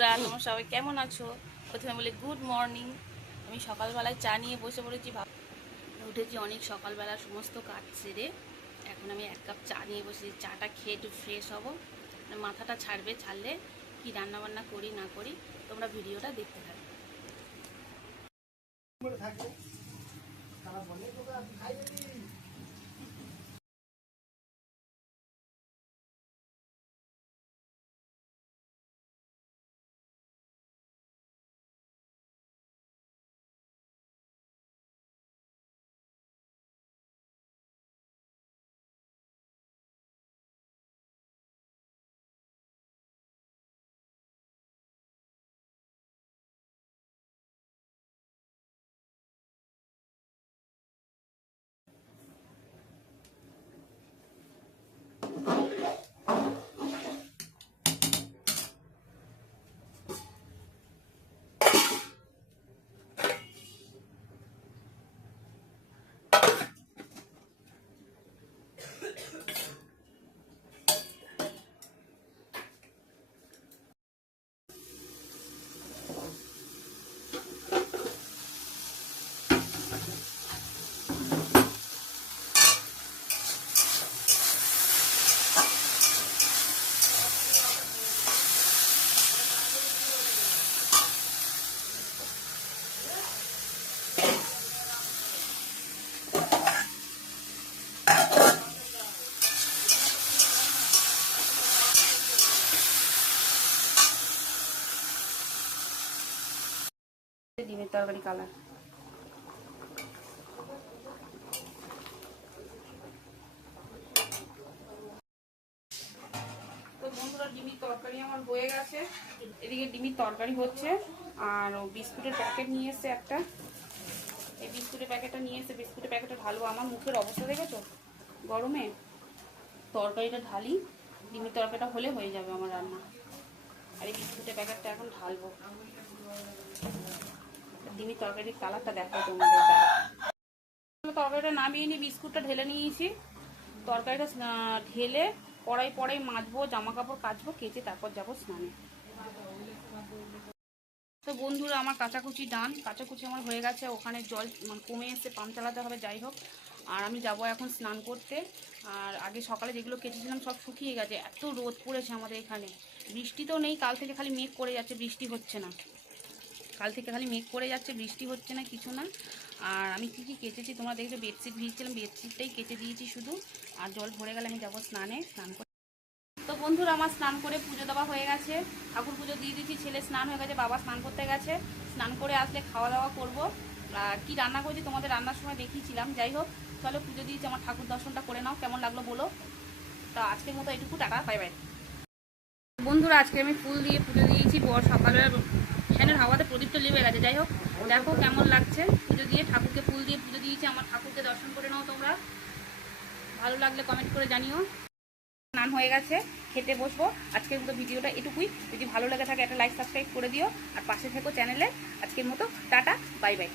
বন্ধুরা, তোমরা সবাই কেমন আছো? প্রথমে বলি গুড মর্নিং। আমি সকালবেলায় চা নিয়ে বসে পড়েছি। উঠেছি অনেক সকালবেলা, সমস্ত কাজ সেরে এখন আমি 1 কাপ চা নিয়ে বসেছি। চাটা খেয়ে একটু ফ্রেশ হব, মাথাটা ছাড়লে কি রান্নাবান্না করি না করি তোমরা ভিডিওটা দেখতে থাকো। ডিমের তরকারি কালার। তো বন্ধুরা, ডিমের তরকারি আমার হয়ে গেছে। এদিকে ডিমের তরকারি হচ্ছে, আর বিস্কুটের প্যাকেট নিয়ে এসছে একটা। এই বিস্কুটের প্যাকেটটা নিয়ে এসে বিস্কুটের প্যাকেটটা ঢালবো। আমার মুখের অবস্থা দেখেছো গরমে? তরকারিটা ঢালি, ডিমের তরকারিটা হলে হয়ে যাবে আমার রান্না। আর এই বিস্কুটের প্যাকেটটা এখন ঢালবো। ডিমের তরকারির কালারটা দেখো তোমাদের। তরকারিটা নামিয়ে নিয়ে বিস্কুটটা ঢেলে নিয়েছি। তরকারিটা ঢেলে পড়াই মাজবো, জামা কাপড় কাচবো, কেচে তারপর যাবো স্নানে। তো বন্ধুরা, আমার কাচাকুচি কাচাকুচি আমার হয়ে গেছে। ওখানে জল কমে এসে পাম্প চালাতে হবে, যাই হোক। আর আমি যাব এখন স্নান করতে। আর আগে সকালে যেগুলো কেচেছিলাম সব শুকিয়ে গেছে, এত রোদ পড়েছে আমাদের এখানে। বৃষ্টি তো নেই, কাল থেকে খালি মেঘ করে যাচ্ছে, বৃষ্টি হচ্ছে না। কাল থেকে খালি মেঘ করে যাচ্ছে, বৃষ্টি হচ্ছে না, কিছু না। আর আমি কী কেচেছি তোমরা দেখছো, বেডশিট ভিজছিলাম, বেডশিটটাই কেচে দিয়েছি শুধু। আর জল ভরে গেলে আমি যাবো স্নান করে। তো বন্ধুরা, আমার স্নান করে পুজো দেওয়া হয়ে গেছে, ঠাকুর পুজো দিয়ে দিয়েছি, ছেলে স্নান হয়ে গেছে, বাবা স্নান করতে গেছে। স্নান করে আসলে খাওয়া দাওয়া করবো। কি রান্না করছি তোমাদের রান্নার সময় দেখিয়েছিলাম, যাই হোক। চলো পুজো দিয়েছি, আমার ঠাকুর দর্শনটা করে নাও, কেমন লাগলো বলো। তা আজকের মতো এটুকু, টাটা, বাই বাই। বন্ধুরা, আজকে আমি ফুল দিয়ে পুজো দিয়েছি। সকালে ফ্যানের হাওয়াতে প্রদীপটা লিভে গেছে, যাই হোক। দেখো কেমন লাগছে পুজো দিয়ে, ঠাকুরকে ফুল দিয়ে পুজো দিয়েছি। আমার ঠাকুরকে দর্শন করে নাও তোমরা, ভালো লাগলে কমেন্ট করে জানিও। স্নান হয়ে গেছে, খেতে বসবো। আজকের মতো ভিডিওটা এটুকুই। যদি ভালো লেগে থাকে একটা লাইক সাবস্ক্রাইব করে দিও, আর পাশে থেকো চ্যানেলে। আজকের মতো টাটা, বাই বাই।